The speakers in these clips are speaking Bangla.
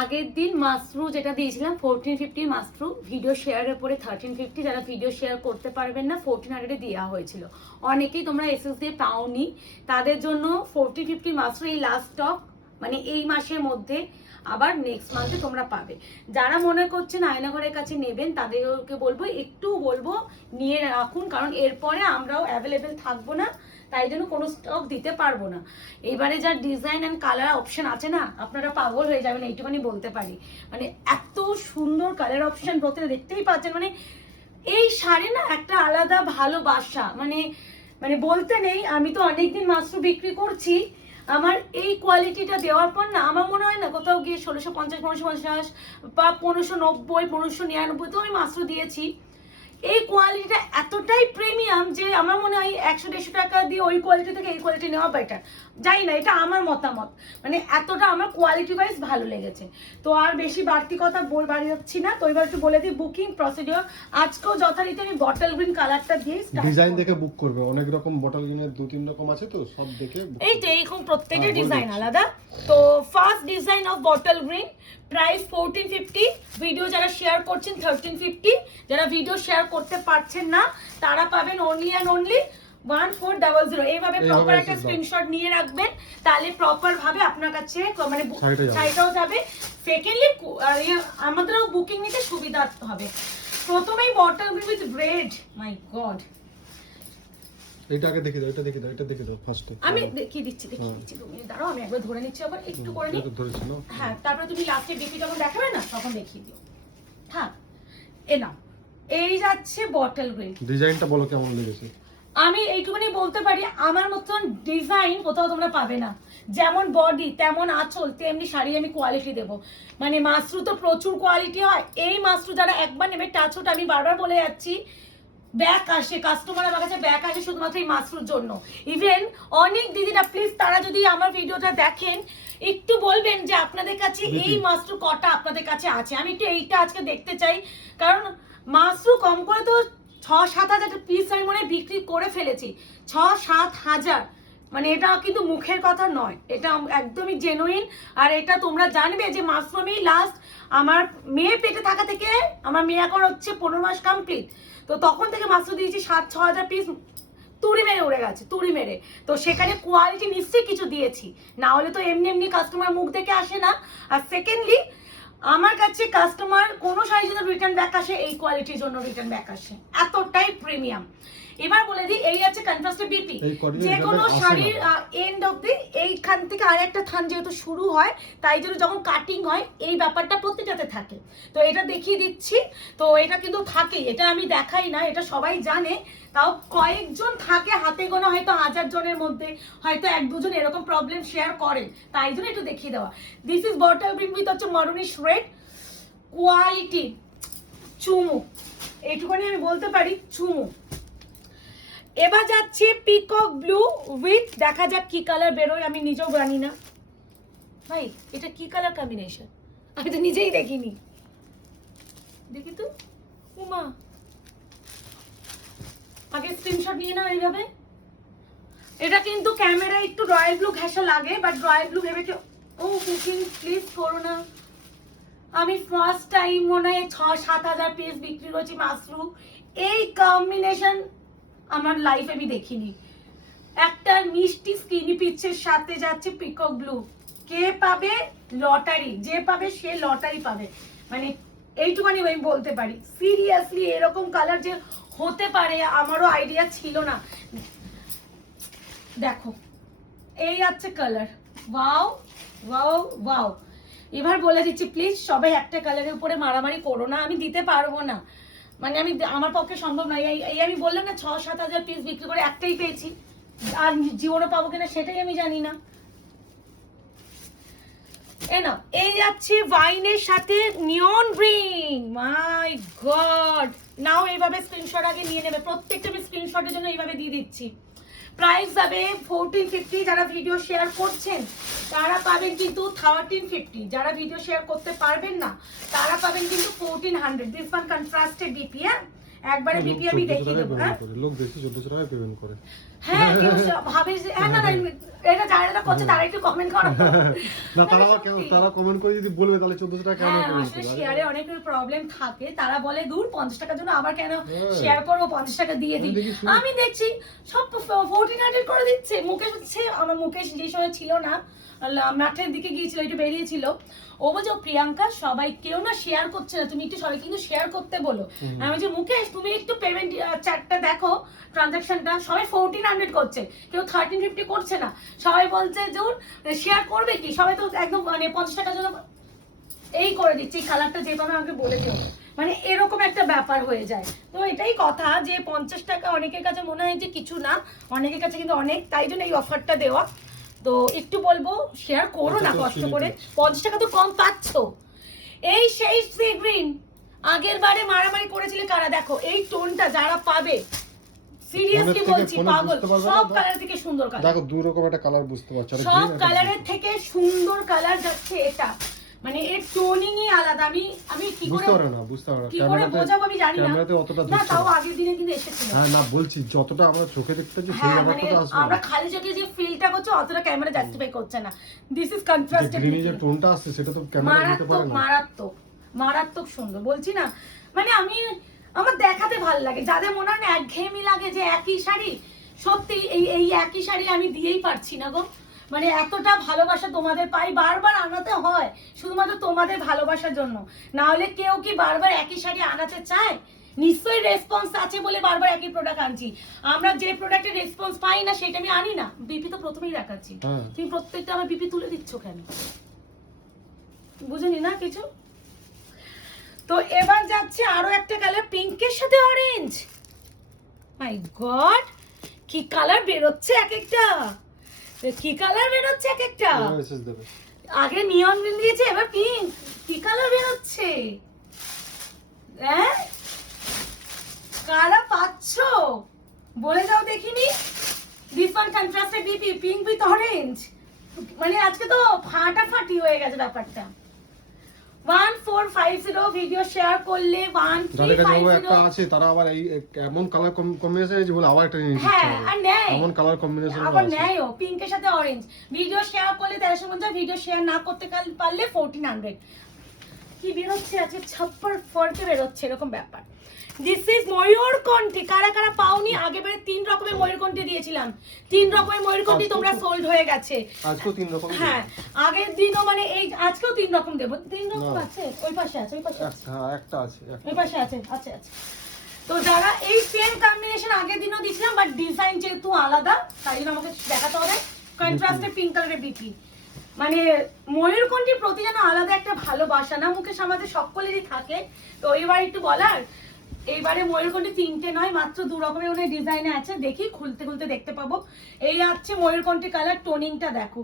আগের দিন মাশরু যেটা দিয়েছিলাম 1450 মাশরু ভিডিও শেয়ারের পরে 1350, যারা ভিডিও শেয়ার করতে পারবেন না 1400 দেওয়া হয়েছিল। অনেকেই তোমরা এসএস দিয়ে পাওনি, তাদের জন্য 1450 মাশরু এই লাস্ট স্টক, মানে এই মাসের মধ্যে, আবার নেক্সট মান্থে তোমরা পাবে। যারা মনে করছেন আয়নাঘরের কাছে নেবেন তাদেরকে বলবো একটু নিয়ে রাখুন, কারণ এরপরে আমরাও অ্যাভেলেবেল থাকবো না, তাই জন্য কোনো স্টক দিতে পারবো না। এবারে যা ডিজাইন অ্যান্ড কালার অপশন আছে না, আপনারা পাগল হয়ে যাবেন, এইটুখানি বলতে পারি। মানে এত সুন্দর কালার অপশন প্রত্যেকে দেখতেই পাচ্ছেন, মানে এই শাড়ি না একটা আলাদা ভালোবাসা, মানে মানে বলতে নেই। আমি তো অনেকদিন মাশরু বিক্রি করছি, আমার এই কোয়ালিটিটা দেওয়ার পর না আমার মনে হয় না কোথাও গিয়ে 1650, 1550 বা 1590, 1599 তো আমি মাশরু দিয়েছি। এই কোয়ালিটিটা এতটাই প্রিমিয়াম যে আমার মনে হয় 100-150 টাকা দিয়ে ওই কোয়ালিটি থেকে এই কোয়ালিটি নেওয়া বেটার। যাই না, এটা আমার মতামত, মানে এতটা আমার কোয়ালিটি ওয়াইজ ভালো লেগেছে। তো আর বেশি বাড়তি কথা বাড়াচ্ছি না, তো এবার একটু বলে দিই বুকিং প্রসিডিওর। আজকেও যথারীতি আমি বটল গ্রিন কালারটা দিয়ে ডিজাইন দেখে বুক করবে, অনেক রকম বটল গ্রিনের 2-3 রকম আছে, তো সব দেখে এই তো এইরকম প্রত্যেকটা ডিজাইন আলাদা। তো first design of bottle green, price 1450, video যারা শেয়ার করছেন 1350, যারা ভিডিও শেয়ার করতে পারছেন না তারা পাবেন অনলি অ্যান্ড অনলি 1400। এইভাবে প্রপার একটা স্ক্রিনশট নিয়ে রাখবেন, তাহলে প্রপার ভাবে আপনার কাছে মানে শাড়িটাও যাবে। সেকেন্ডলি আমাদেরও বুকিং নিতে সুবিধা হবে। প্রথমেই bottle green with red, my god, এটা আগে দেখে দাও, এটা দেখে দাও, এটা দেখে দাও ফার্স্টে। আমি দেখিয়ে দিচ্ছি 2 মিনিট দাঁড়াও, আমি একবার ধরে নিচ্ছি, আবার একটু করে নিই। হ্যাঁ, তারপরে তুমি লাস্টে বিপি যখন দেখাবে না তখন দেখিয়ে দিও। হ্যাঁ, এ নাও, এই যাচ্ছে বটল গ্রিন। ডিজাইনটা বলো কেমন লেগেছে। আমি এইটুকুনি বলতে পারি আমার মতন ডিজাইন কোথাও তোমরা পাবে না। যেমন বডি তেমন আঁচল তেমনি শাড়ি আমি কোয়ালিটি দেবো। মানে মাশরু তো প্রচুর কোয়ালিটি হয়, এই মাশরু যারা একবার নেবে টাচটা, আমি বারবার বলে যাচ্ছি, ব্যাক আসে, কাস্টমার আমার কাছে ব্যাক আসে শুধুমাত্র এই মাশরুর জন্য। ইভেন অনেক দিদিরা প্লিজ তারা যদি আমার ভিডিওটা দেখেন একটু বলবেন যে আপনাদের কাছে এই মাশরু কটা আপনাদের কাছে আছে, আমি একটু এইটা আজকে দেখতে চাই। কারণ মাশরু কম করে তো 6-7 হাজার পিস আমি মনে বিক্রি করে ফেলেছি, 6-7 হাজার। মানে এটা কিন্তু মুখের কথা নয়, এটা একদমই জেনুইন। আর এটা তোমরা জানবে যে মাশরু আমি লাস্ট আমার মেয়ে পেটে থাকা থেকে, আমার মেয়ে এখন হচ্ছে 15 মাস কমপ্লিট, তো তখন থেকে মাশরু দিয়েছি 7-6 হাজার পিস, তুড়ি মেরে উড়ে গেছে, তুড়ি মেরে। তো সেখানে কোয়ালিটি নিশ্চয়ই কিছু দিয়েছি, না হলে তো এমনি এমনি কাস্টমার মুখ দেখে আসে না। আর সেকেন্ডলি আমার কাছে কাস্টমার কোনো শাড়ির জন্য রিটার্ন ব্যাক আসে, এই কোয়ালিটির জন্য রিটার্ন ব্যাক আসে, এতটাই প্রিমিয়াম। এবার বলে দিই, এই আছে কন্ট্রাস্টে বিপি, যে কোনো শাড়ির এন্ড অফ দি এইখান থেকে আর একটা থান যেহেতু শুরু হয়, তাই জন্য যখন কাটিং হয় এই ব্যাপারটা প্রত্যেকটাতে থাকে। তো এটা দেখিয়ে দিচ্ছি, তো এটা কিন্তু থাকে, এটা আমি দেখাই না, এটা সবাই জানে, তাও কয়েকজন থাকে হাতে গোনা, হয়তো 1000 জনের মধ্যে হয়তো 1-2 জন এরকম প্রবলেম শেয়ার করে, তাই জন্য একটু দেখিয়ে দেওয়া। This is bottle green with হচ্ছে মারুনিশ রেড, কোয়ালিটি চুমু, এইটুকুনি আমি বলতে পারি, চুমু। এবার যাচ্ছে পিকক ব্লু উইথ, দেখা যাক কি কালার বেরোয়, আমি নিজেও জানি না ভাই এটা কি কালার কম্বিনেশন, আমি তো নিজেই দেখিনি। দেখি তো, উমা, আগে স্ক্রিনশট নিয়ে নাও এইভাবে। এটা কিন্তু ক্যামেরায় একটু রয়্যাল ব্লু ঘেঁষা লাগে, বাট রয়্যাল ব্লু ভেবে কেউ ও বুকিং প্লিজ করো না। আমি ফার্স্ট টাইম মনে হয় 6-7 হাজার পিস বিক্রি করছি মাশরু, এই কম্বিনেশন আমার লাইফে আমি দেখিনি। একটা মিষ্টি স্কিনি পিচের সাথে যাচ্ছে পিকক ব্লু, কে পাবে লটারি, যে পাবে সে লটারি পাবে, মানে এইটুখানি আমি বলতে পারি। সিরিয়াসলি এরকম কালার যে হতে পারে আমারও আইডিয়া ছিল না। দেখো এই আছে কালার, ওয়াও ওয়াও ওয়াও। এবার বলে দিচ্ছি প্লিজ সবাই একটা কালারের উপরে মারামারি করো না, আমি দিতে পারবো না, মানে আমি আমার পক্ষে সম্ভব নয়। এই আমি বললাম না 6-7 হাজার পিস বিক্রি করে একটাই পেয়েছি, আর জীবনে পাবো কিনা সেটাই আমি জানি না। এই যাচ্ছে ওয়াইনের সাথে নিয়ন গ্রিন, মাই গড। নাও এইভাবে স্ক্রিনশট আগে নিয়ে নেবে, প্রত্যেকটা আমি স্ক্রিনশটের জন্য এইভাবে দিয়ে দিচ্ছি। প্রাইস যাবে 1450, যারা ভিডিও শেয়ার করছেন তারা পাবেন কিন্তু 1350, যারা ভিডিও শেয়ার করতে পারবেন না তারা পাবেন কিন্তু 1400। দিস ওয়ান কন্ট্রাস্টেড বিপি, একবারে বিপি আমি দেখিয়ে দেবো। হ্যাঁ, লোক বেশি 1400 টাকা পেমেন্ট করে। হ্যাঁ কেউ ভাবে যে হ্যাঁ না না এটা যারা করছে তারা একটু কমেন্ট করো। না তারা আবার কেন, তারা কমেন্ট করে যদি বলবে তাহলে 1400 টাকা কেন হ্যাঁ কমেন্ট আসলে করবে? শেয়ারে অনেক প্রবলেম থাকে, তারা বলে দূর 50 টাকার জন্য আবার কেন হ্যাঁ। শেয়ার করবো, 50 টাকা দিয়ে দিই। আমি দেখি শুনি। আমি দেখছি সব 1400 করে দিচ্ছে। মুকেশ হচ্ছে, আমার মুকেশ যে সময় ছিল না, মাঠের দিকে গিয়েছিল, একটু বেরিয়েছিল, ও বলছে ও প্রিয়াঙ্কা সবাই কেউ না শেয়ার করছে না, তুমি একটু সবাই কিন্তু শেয়ার করতে বলো। আমি যে মুকেশ তুমি একটু পেমেন্ট চার্টটা দেখো, ট্রানজাকশনটা সবাই 1400 করছে, কেউ 1350 করছে না। সবাই বলছে যে শেয়ার করবে কি, সবাই তো একদম মানে 50 টাকার জন্য এই করে দিচ্ছে, এই কালারটা যেভাবে আমাকে বলে দিও, মানে এরকম একটা ব্যাপার হয়ে যায়। তো এটাই কথা যে 50 টাকা অনেকের কাছে মনে হয় যে কিছু না, অনেকের কাছে কিন্তু অনেক, তাই জন্য এই অফারটা দেওয়া। তো একটু বলবো শেয়ার করো না কষ্ট করে, 50 টাকা তো কম পাচ্ছ। এই সেই সি গ্রিন আগের বারে মারামারি করেছিলে কারা, দেখো এই টোনটা যারা পাবে সিরিয়াসলি বলছি পাগল, সব কালার থেকে সুন্দর কালার, দেখো দুই রকম একটা কালার বুঝতে পারছো, আর সব কালারের থেকে সুন্দর কালার যাচ্ছে এটা, মানে এর টোনিংই আলাদা। আমি কি করে বুঝতে পারো না কি করে বোঝাবো আমি জানি না, ক্যামেরাতে অতটা না ধরছে তাও না। আগের দিনে কিন্তু এসেছিল। হ্যাঁ না বলছি যতটা আমরা চোখে দেখতে পাচ্ছি সেই হ্যাঁ মানে ব্যাপারটা তো আসবে আমরা না। খালি চোখে যে ফিলটা করছে অতটা ক্যামেরা জাস্টিফাই করছে না। দিস ইজ যে কন্ট্রাস্টেড, গ্রিনে যে টোনটা আসছে সেটা তো ক্যামেরা নিতে পারে মারাত্মক না। মারাত্মক মারাত্মক সুন্দর, বলছি না। মানে আমার দেখাতে ভালো লাগে, যাদের মনে হয় না একঘেয়েমি লাগে যে একই শাড়ি, সত্যি এই একই শাড়ি আমি দিয়েই পারছি না গো। মানে এতটা ভালোবাসা তোমাদের পাই, বারবার আনাতে হয় শুধুমাত্র তোমাদের ভালোবাসার জন্য, না হলে কেউ কি বারবার একই শাড়ি আনাতে চায়? নিশ্চয়ই রেসপন্স আছে বলে বারবার একই প্রোডাক্ট আনছি। আমরা যে প্রোডাক্টের রেসপন্স পাই না সেটা আমি আনি না। বিপি তো প্রথমেই দেখাচ্ছি, তুমি প্রত্যেকটা আমার বিপি তুলে দিচ্ছ কেন, বুঝিনি না কিছু। তো এবার যাচ্ছে আরো একটা কালার, পিঙ্কের সাথে অরেঞ্জ। মাই গড, কি কালার বেরোচ্ছে এক একটা, কি কালার বেরোচ্ছে এক একটা। মেসেজ দেবে। আগে নিয়ন গ্রিন দিয়েছে, এবার পিঙ্ক, কি কালার বেরোচ্ছে। হ্যাঁ কারা পাচ্ছো বলে যাও দেখিনি। This one contrasted BP pink with orange, মানে আজকে তো ফাটাফাটি হয়ে গেছে ব্যাপারটা। 1450 ভিডিও শেয়ার করলে যাদের কাছে ও 1350। একটা আছে তারা আবার এই এমন কালার কম্বিনেশন আছে বলে আবার একটা নিয়ে নিচ্ছে। হ্যাঁ আর নেয়, এমন কালার কম্বিনেশন আবার আছে। নেয়ও পিঙ্কের সাথে অরেঞ্জ। ভিডিও শেয়ার করলে 1350, ভিডিও শেয়ার না করতে পারলে 1400। কি বেরোচ্ছে আছে, ছাপ্পার ফর্কে বেরোচ্ছে এরকম ব্যাপার। দিস ইজ ময়ূরকণ্ঠী, কারা কারা পাওনি, আগেবারে 3 রকমের ময়ূরকণ্ঠী দিয়েছিলাম, 3 রকমের ময়ূরকণ্ঠী তোমরা সোল্ড হয়ে গেছে। আজকেও 3 রকম। হ্যাঁ আগের দিনও মানে এই আজকেও 3 রকম দেবো, 3 রকম না। আছে, ওই পাশে আছে, ওই পাশে আছে, হ্যাঁ একটা আছে, ওই পাশে আছে, আছে আছে। তো যারা এই সেম কম্বিনেশন আগের দিনও দিয়েছিলাম, বাট ডিজাইন যেহেতু আলাদা তাই জন্য আমাকে দেখাতে হবে কন্ট্রাস্টেড পিঙ্ক কালারের বিপি। মানে ময়ূরকণ্ঠীর প্রতি যেন আলাদা একটা ভালোবাসা না মুখের আমাদের সকলেরই থাকে। তো এবার একটু বলার, এইবারে ময়ূরকণ্ঠী 3টে নয় মাত্র 2 রকমের ওখানে ডিজাইনে আছে, দেখি খুলতে খুলতে দেখতে পাবো। এই আছে ময়ূরকণ্ঠী কালার, টোনিংটা দেখো,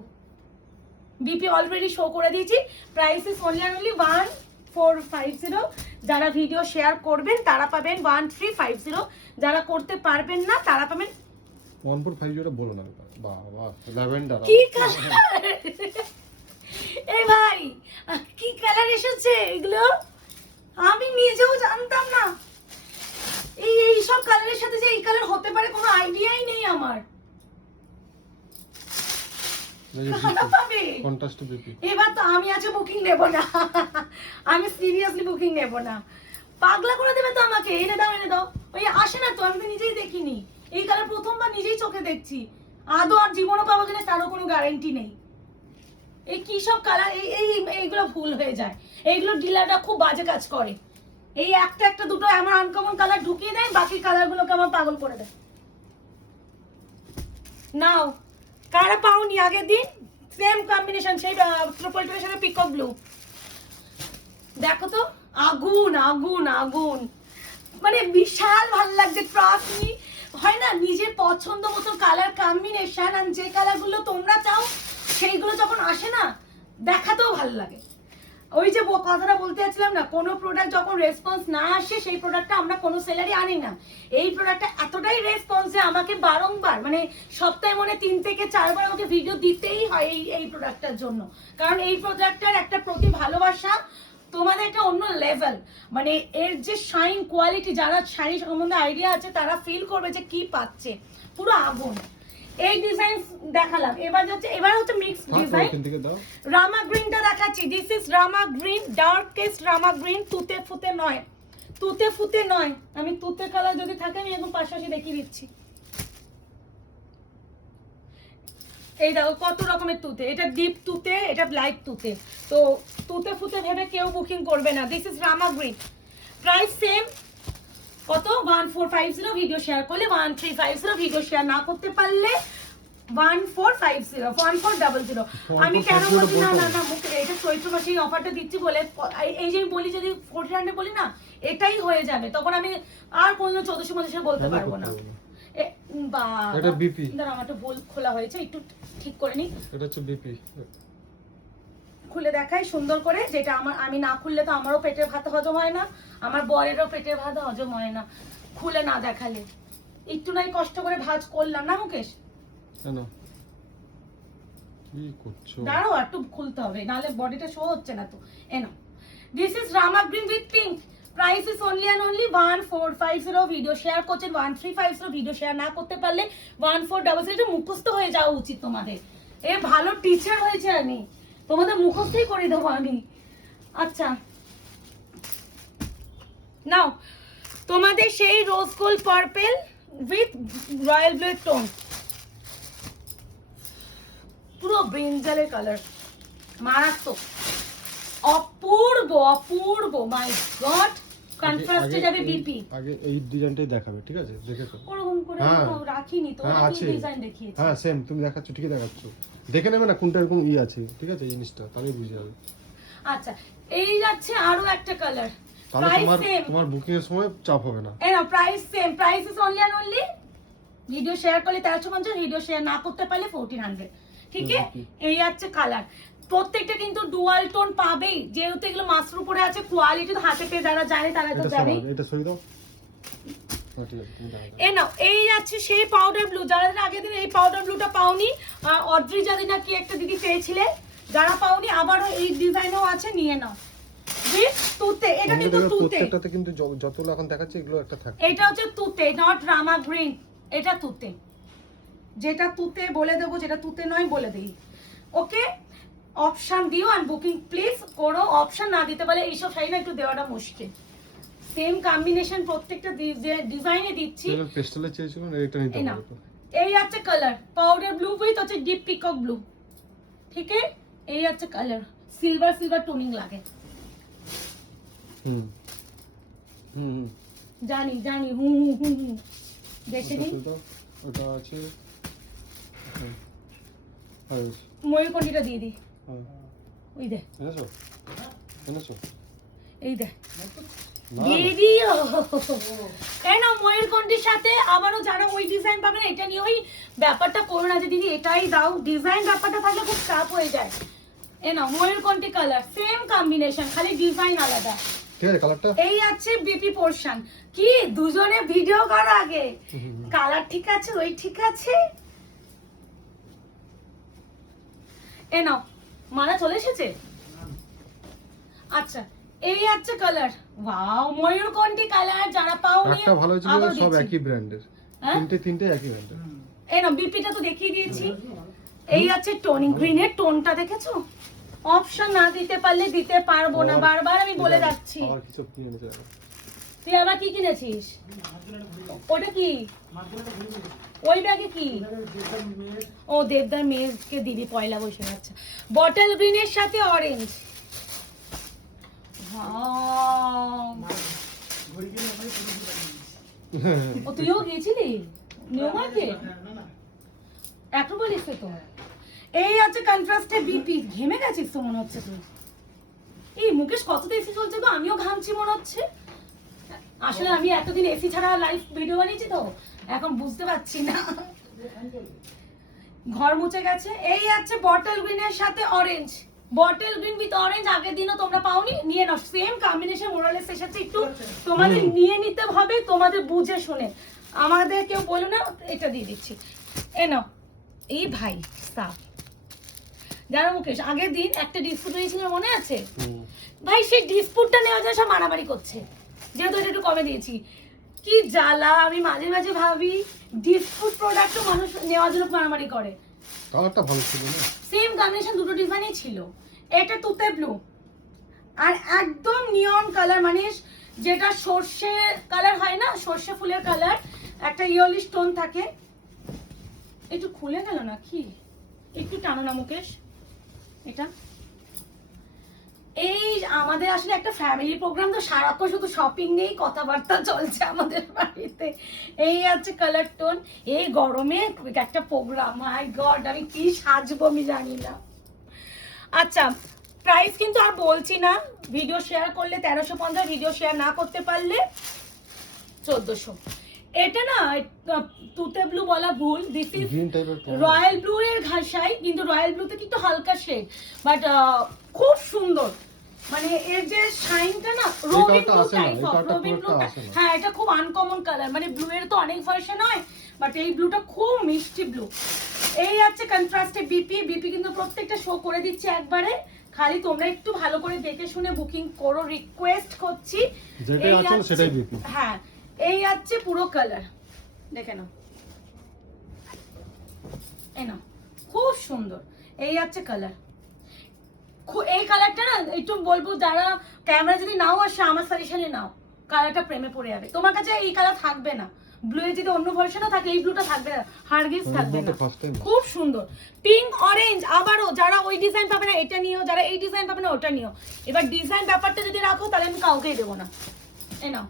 বিপি অলরেডি শো করে দিয়েছি। Price is only 1450। যারা ভিডিও শেয়ার করবেন তারা পাবেন 1350, যারা করতে পারবেন না তারা পাবেন 1450 বলো না বাবা, ল্যাভেন্ডার কি কালার। এই ভাই কি কালার এসেছে এগুলো, আমি নিজেও জানতাম না। এই সব কালারের সাথে যে এই কালার হতে পারে কোনো আইডিয়াই নেই আমার। Contrast BP. এবার তো আমি আজ বুকিং নেব না, আমি সিরিয়াসলি বুকিং নেব না, পাগলা করে দেবে তো আমাকে। এনে দাও এনে দাও, ওই আসে না তো, আমি তো নিজেই দেখিনি এই কালার, প্রথমবার নিজেই চোখে দেখছি। আদৌ আর জীবনও পাবো কিনা তারও কোনো গ্যারান্টি নেই। এই কি সব কালার, এইগুলো ভুল হয়ে যায়, এইগুলো ডিলাররা খুব বাজে কাজ করে। এই একটা দুটো আমার আনকমন কালার ঢুকিয়ে দেয়, বাকি কালারগুলোকে আমার পাগল করে দেয়। নাও কারা পাওনি আগের দিন সেম কম্বিনেশন, সেই ট্রিপলটার সাথে পিকক ব্লু, দেখো তো আগুন আগুন আগুন, মানে বিশাল ভালো লাগছে। ট্রাস্ট মি, হয় না নিজের পছন্দ মতো কালার কম্বিনেশন, আর যে কালারগুলো তোমরা চাও সেইগুলো যখন আসে না দেখাতেও ভালো লাগে। ওই যে কথাটা বলতে যাচ্ছিলাম না, কোনো প্রোডাক্ট যখন রেসপন্স না আসে সেই প্রোডাক্টটা আমরা কোনো সেলারই আনি না। এই প্রোডাক্টটা এতটাই রেসপন্স যে আমাকে বারংবার মানে সপ্তাহে মনে 3 থেকে 4 বার আমাকে ভিডিও দিতেই হয় এই প্রোডাক্টটার জন্য, কারণ এই প্রোডাক্টটার একটা প্রতি ভালোবাসা তোমাদের একটা অন্য লেভেল। মানে এর যে শাইন কোয়ালিটি, যারা শাড়ি সম্বন্ধে আইডিয়া আছে তারা ফিল করবে যে কি পাচ্ছে। পুরো আগুন। এই ডিজাইন দেখালাম, এবার হচ্ছে মিক্স ডিজাইন। এখান থেকে দাও। রামা গ্রিনটা দেখাচ্ছি। This is Rama green, darkest Rama green, তুতে ফুতে নয়, তুতে ফুতে নয়। আমি তুতে কালার যদি থাকে আমি এখন পাশাপাশি দেখিয়ে দিচ্ছি। এই দেখো কত রকমের তুতে, এটা ডিপ তুতে, এটা লাইট তুতে। তো তুতে ফুতে ভেবে কেউ বুকিং করবে না। This is Rama green, price same. কত? 1450। ভিডিও শেয়ার করলে 1350, ভিডিও শেয়ার না করতে পারলে 1450, 1400। আমি কেন বলছি না না না মুখে, এটা চৈত্র মাসে এই অফারটা দিচ্ছি বলে, এই যে আমি বলি যদি 1400 বলি না, এটাই হয়ে যাবে, তখন আমি আর কোনোদিন 1450 বলতে পারবো না। এটা বিপি। দাঁড়া, আমারটা বল খোলা হয়েছে, একটু ঠিক করে নি। এটা হচ্ছে বিপি। খুলে দেখাই সুন্দর করে, যেটা আমি না খুললে তো আমারও পেটের ভাত হজম হয় না, আমার বরেরও পেটের ভাত হজম হয় না খুলে না দেখালে। একটু নাই কষ্ট করে ভাঁজ করলাম না মুকেশ? কেন কি করছো? দাঁড়াও, একটু খুলতে হবে, নাহলে বডিটা শো হচ্ছে না তো। এনো, this is Rama green with pink, price is only and only 1450। Video share করছেন 1350, ভিডিও শেয়ার না করতে পারলে 1400। এটা মুখস্থ হয়ে যাওয়া উচিত তোমাদের, এ ভালো টিচার হয়েছে আমি, তোমাদের মুখস্থই করে দেবো আমি। আচ্ছা নাও, তোমাদের সেই rose gold purple with royal blue tone, পুরো ব্রিঞ্জালের কালার, মারাত্মক, অপূর্ব অপূর্ব, মাই গড। কন্ট্রাস্টে যাবে বিপি। আগে এই ডিজাইনটাই দেখাবে, ঠিক আছে? দেখেছো ওরকম করে রাখিনি তো, আমি ডিজাইন দেখিয়েছি। হ্যাঁ সেম, তুমি দেখাচ্ছ, ঠিকই দেখাচ্ছ। দেখে নেবে না কোনটা এরকম আছে, ঠিক আছে? এই জিনিসটা তাহলেই বুঝে যাবে। আচ্ছা, এই যাচ্ছে আরো একটা কালার, তাহলে প্রাইস সেম। তোমার বুকিং এর সময় চাপ হবে না। এই নাও, price same, price is only and only, video share করলে 1350, ভিডিও শেয়ার না করতে পারলে 1400, ঠিক আছে? এই যাচ্ছে কালার, প্রত্যেকটা কিন্তু ডুয়াল টোন পাবেই, যেহেতু এগুলো মাস্টার উপরে আছে, কোয়ালিটি তো হাতে পেয়ে যারা জানে তারা তো জানে। এটা সরিয়ে দাও। ঠিক আছে, তুমি দাও। এই নাও, এই যাচ্ছে সেই পাউডার ব্লু, যারা আগের দিন এই পাউডার ব্লুটা পাওনি, অদ্রি জানি না কি একটা দিদি পেয়েছিলে, যারা পাওনি আবারও এই ডিজাইনও আছে, নিয়ে নাও। তুতে, এটা কিন্তু তুতে, প্রত্যেকটাতে কিন্তু যতগুলো এখন দেখাচ্ছে এগুলো একটা থাকে। এটা হচ্ছে তুতে, নট রামা গ্রিন, এটা তুতে। যেটা তুতে বলে দেবো, যেটা তুতে নয় বলে দেই। ওকে, অপশন দিও আর বুকিং প্লিজ করো। অপশন না দিতে পারলে এইসব শাড়ি না একটু দেওয়াটা মুশকিল। সেম কম্বিনেশন প্রত্যেকটা ডিজাইনে দিচ্ছি। পেস্টেলে চেয়েছিল না, এটা নিতে হবে। এই আছে কালার, পাউডার ব্লু উইথ হচ্ছে ডিপ পিকক ব্লু, ঠিক আছে? এই আছে কালার, সিলভার সিলভার টোনিং লাগে। হুম হুম জানি জানি, হুম হুম হুম হুম, দেখে নিন। ওটা আছে, ময়ূরকণ্ঠীটা দিয়ে দিই, ওই দে, এনেছো এনেছো, এই দে দিয়ে দিও। এই না, ময়ূরকণ্ঠীর সাথে আবারও যারা ওই ডিজাইন পাবেন, এটা নিয়ে ওই ব্যাপারটা করো না যে দিদি এটাই দাও, ডিজাইন ব্যাপারটা থাকলে খুব চাপ হয়ে যায়। এ না, ময়ূরকণ্ঠী কালার, সেম কম্বিনেশন, খালি ডিজাইন আলাদা। ঠিক আছে, কালারটা এই আছে বিপি পোরশন। কি দুজনে ভিডিও করো আগে, কালার ঠিক আছে, ওই ঠিক আছে। এ নাও, মালা চলে এসেছে। আচ্ছা, এই আছে কালার, ওয়াও, ময়ূরকণ্ঠী কালার, যারা পাওনি একটা ভালো ছিল, সব একই ব্র্যান্ডের, তিনটে একই ব্র্যান্ডের। এই নাও, বিপিটা তো দেখিয়ে দিয়েছি। এই আছে টোনিং গ্রিনের টোনটা, দেখেছো? অপশন না দিতে পারলে দিতে পারবো না, বারবার আমি বলে যাচ্ছি। তুই আবার কি কিনেছিস? ওটা কি? ওই ব্যাগে কি? ও দেবদার মেজকে দিবি পয়লা বৈশাখ। আচ্ছা, বটল গ্রিনের সাথে অরেঞ্জ, ও তুইও গিয়েছিলি নিউ মার্কেট? একটু বলিস তো। এই আছে কন্ট্রাস্টে বিপি, ঘেমে গেছিস তো মনে হচ্ছে তুই। এই মুকেশ কত এসি চলছে তো, আমিও ঘামছি মনে হচ্ছে। আসলে আমি এতদিন এসি ছাড়া লাইভ ভিডিও বানিয়েছি তো এখন বুঝতে পারছি না, ঘর মুছে গেছে। এই আছে বটল গ্রিনের সাথে orange, bottle green with orange, আগের দিনও তোমরা পাওনি, নিয়ে নাও। সেম কম্বিনেশন মোরালেস এসেছে, একটু তোমাদের নিয়ে নিতে হবে, তোমাদের বুঝে শুনে, আমাদের কেউ বলো না। এটা দিয়ে দিচ্ছি, এ নাও। এই ভাই সাফ, জানো মুকেশ, আগের দিন একটা ডিসপুট হয়েছিল মনে আছে ভাই? সেই ডিসপুটটা নেওয়ার জন্য সব মারামারি করছে, যেহেতু এটা একটু কমে দিয়েছি। কি জ্বালা, আমি মাঝে মাঝে ভাবি ডিসপুট প্রোডাক্টও মানুষ নেওয়ার জন্য মারামারি করে। কালারটা ভালো ছিল না? সেম কম্বিনেশন, দুটো ডিজাইনই ছিল। এটা তুতে ব্লু আর একদম নিয়ন কালার, মানে যেটা সর্ষে কালার হয় না, সর্ষে ফুলের কালার, একটা ইয়েলি স্টোন থাকে। একটু খুলে গেল না কি, একটু টানো না মুকেশ এটা। এই আমাদের আসলে একটা ফ্যামিলি প্রোগ্রাম, তো সারাক্ষণ শুধু শপিং নিয়েই কথাবার্তা চলছে আমাদের বাড়িতে। এই আছে কালার টোন, এই গরমে একটা প্রোগ্রাম, মাই গড আমি কি সাজবো আমি জানি না। আচ্ছা, প্রাইস কিন্তু আর বলছি না, ভিডিও শেয়ার করলে 1350, ভিডিও শেয়ার না করতে পারলে 1400। এটা না তুতে ব্লু বলা ভুল, দিস ইজ গ্রিন টাইপের রয়্যাল ব্লু এর ঘাসাই, কিন্তু রয়্যাল ব্লুতে কিন্তু হালকা শেড, বাট খুব সুন্দর। মানে এর যে শাইনটা না, Robin blue type of, Robin blue. হ্যাঁ, এটা খুব আনকমন কালার, মানে ব্লু এর তো অনেক ভার্সন হয়, বাট এই ব্লুটা খুব মিষ্টি ব্লু। এই আছে কন্ট্রাস্টে বিপি কিন্তু প্রত্যেকটা শো করে দিচ্ছি একবারে, খালি তোমরা একটু ভালো করে দেখে শুনে বুকিং করো, রিকোয়েস্ট করছি। যেটাই আছে সেটাই বিপি। হ্যাঁ, এই আছে পুরো কালার, দেখে নাও, এই নাও, খুব সুন্দর। এই আছে কালার, এই কালারটা না একটু বলবো, যারা ক্যামেরা যদি নাও আসে আমার সাজেশনে নাও, কালারটা প্রেমে পড়ে যাবে। তোমার কাছে এই কালার থাকবে না, ব্লু এর যদি অন্য ভার্সনও থাকে এই ব্লুটা থাকবে না, হারগিস থাকবে না। খুব সুন্দর পিঙ্ক অরেঞ্জ, আবারও যারা ওই ডিজাইন পাবে না এটা নিও, যারা এই ডিজাইন পাবে না ওটা নিও। এবার ডিজাইন ব্যাপারটা যদি রাখো তাহলে আমি কাউকেই দেবো না। এই নাও,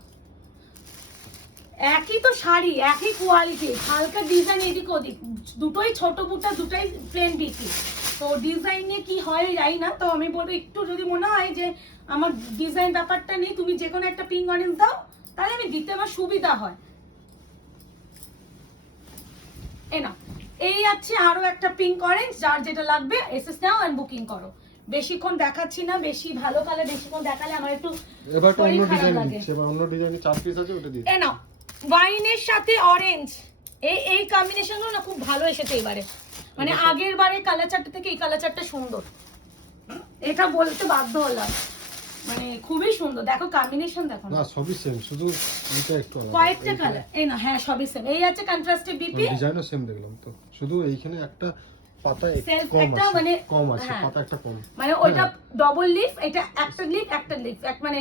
একই তো শাড়ি, একই কোয়ালিটি, হালকা ডিজাইন এদিক ওদিক, দুটোই ছোট বুটা, দুটোই প্লেন বিপি। তো ডিজাইন নিয়ে কি হয় জানি না, তো আমি বলবো একটু যদি মনে হয় যে আমার ডিজাইন ব্যাপারটা নেই, তুমি যে কোনো একটা পিঙ্ক অরেঞ্জ দাও, তাহলে আমি দিতে আমার সুবিধা হয়। না, এই আছে আরো একটা পিঙ্ক অরেঞ্জ, যার যেটা লাগবে এসএস নাও এন্ড বুকিং করো। বেশিক্ষণ দেখাচ্ছি না, বেশি ভালো কালার বেশিক্ষণ দেখালে আমার একটু এবার তো অন্য ডিজাইন দিচ্ছে, এবার অন্য ডিজাইনে 4 পিস আছে, ওটা দিই। নাও, ওয়াইনের সাথে অরেঞ্জ, এই কম্বিনেশনগুলো না খুব ভালো এসেছে এবারে, মানে আগের বারে কালার চারটা থেকে এই কালার চারটা সুন্দর, এটা বলতে বাধ্য হলাম, মানে খুবই সুন্দর। দেখো কম্বিনেশন দেখো না, সবই সেম, শুধু এটা একটু আলাদা, কয়েকটা কালার। এই না, হ্যাঁ সবই সেম। এই আছে কন্ট্রাস্টে বিপি, ডিজাইনও সেম দেখলাম তো, শুধু এইখানে একটা পাতা সেলফ কম একটা, আছে, মানে কম আছে, হ্যাঁ, পাতা একটা কম, মানে ওইটা ডবল লিফ, এটা একটা লিফ একটা লিফ, মানে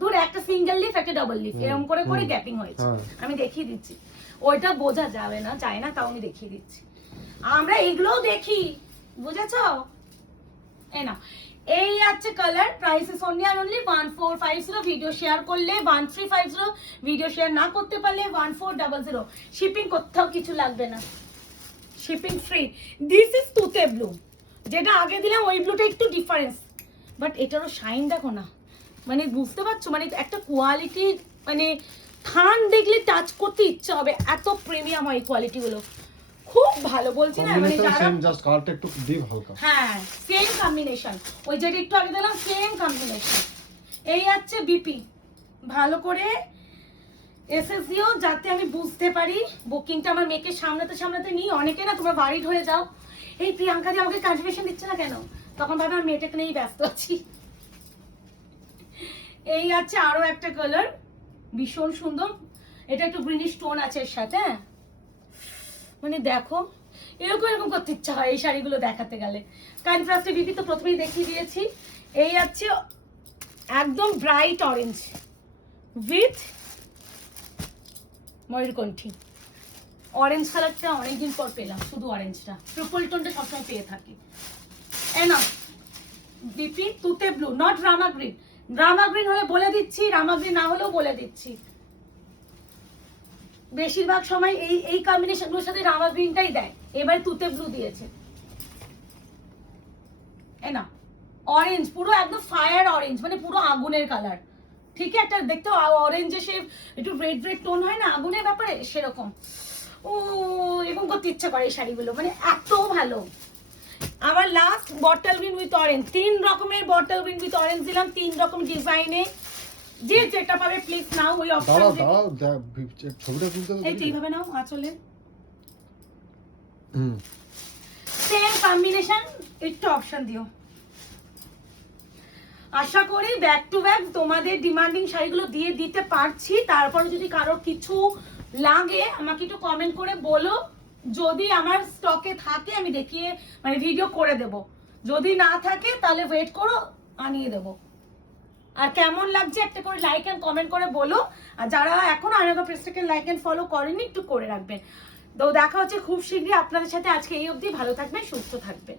ধর একটা সিঙ্গেল লিফ একটা ডবল লিফ, এরকম করে করে গ্যাপিং হয়েছে। আমি দেখিয়ে দিচ্ছি, ওইটা বোঝা যাবে না, চাই না, তাও আমি দেখিয়ে দিচ্ছি। আমরা এগুলোও দেখি, বুঝেছো? এই না, এই আছে কালার, প্রাইস ইজ অনলি আর অনলি 1450, ভিডিও শেয়ার করলে 1350, ভিডিও শেয়ার না করতে পারলে 1400। শিপিং কোথাও কিছু লাগবে না, শিপিং ফ্রি। দিস ইজ তুতে ব্লু, যেটা আগে দিলাম ওই ব্লুটা একটু ডিফারেন্স, বাট এটারও শাইন দেখো না, মানে বুঝতে পারছো, মানে একটা কোয়ালিটি, মানে থান দেখলে টাচ করতে ইচ্ছা হবে, এত প্রিমিয়াম হয় কোয়ালিটি গুলো, খুব ভালো বলছি না, মানে যারা সেম, জাস্ট কালারটা একটু ডিপ হালকা। হ্যাঁ, সেম কম্বিনেশন, ওই যেটা একটু আগে দিলাম সেম কম্বিনেশন। এই আছে বিপি, ভালো করে এসএস দিও যাতে আমি বুঝতে পারি। বুকিংটা আমার মেয়েকে সামলাতে সামলাতে নিই, অনেকে না তোমরা বাড়ি ধরে যাও, এই প্রিয়াঙ্কা দি আমাকে কনফার্মেশন দিচ্ছে না কেন, তখন ভাবে আমি মেয়েটাকে নিয়েই ব্যস্ত আছি। এই আছে আরো একটা কালার, ভীষণ সুন্দর, এটা একটু গ্রিনিশ টোন আছে এর সাথে, মানে দেখো এরকম এরকম করতে ইচ্ছা হয় এই শাড়িগুলো দেখাতে গেলে। কন্ট্রাস্টে বিপি তো প্রথমেই দেখিয়ে দিয়েছি। এই আছে একদম ব্রাইট অরেঞ্জ উইথ ময়ূরকণ্ঠী, অরেঞ্জ কালারটা অনেকদিন পর পেলাম, শুধু অরেঞ্জটা, ট্রিপল টোনটা সবসময় পেয়ে থাকি। এনা বিপি তুতে blue, not Rama green, Rama green হলে বলে দিচ্ছি, রামা গ্রিন না হলেও বলে দিচ্ছি, বেশিরভাগ সময় এই কম্বিনেশনগুলোর সাথে রামা গ্রিনটাই দেয়, এবার তুতে ব্লু দিয়েছে। না, অরেঞ্জ, পুরো একদম ফায়ার অরেঞ্জ, মানে পুরো আগুনের কালার, ঠিক আছে, একটা দেখতে অরেঞ্জে সে একটু রেড রেড টোন হয় না আগুনের ব্যাপারে, সেরকম। ও এরকম করতে ইচ্ছা করে এই শাড়িগুলো, মানে এত ভালো। আমার last bottle green with orange, 3 রকমের বটল গ্রিন উইথ অরেঞ্জ দিলাম, 3 রকম ডিজাইনে, যে যেটা পাবে প্লিজ নাও। ওই অপশন ছবিটা তুলতে তো এইভাবে নাও, আঁচলে সেম কম্বিনেশন, একটু অপশন দিও। আশা করি ব্যাক টু ব্যাক তোমাদের ডিমান্ডিং শাড়িগুলো দিয়ে দিতে পারছি। তারপরে যদি কারোর কিছু লাগে আমাকে একটু কমেন্ট করে বলো, যদি আমার স্টকে থাকে আমি দেখিয়ে মানে ভিডিও করে দেব, যদি না থাকে তাহলে ওয়েট করো, আনিয়ে দেবো। আর কেমন লাগছে একটা করে লাইক এন্ড কমেন্ট করে বলো। আর যারা এখনো আয়নাগর পেজটাকে লাইক এন্ড ফলো করেনি একটু করে রাখবেন। তো দেখা হচ্ছে খুব শীঘ্রই আপনাদের সাথে। আজকে এই অবধি, ভালো থাকবেন, সুস্থ থাকবেন।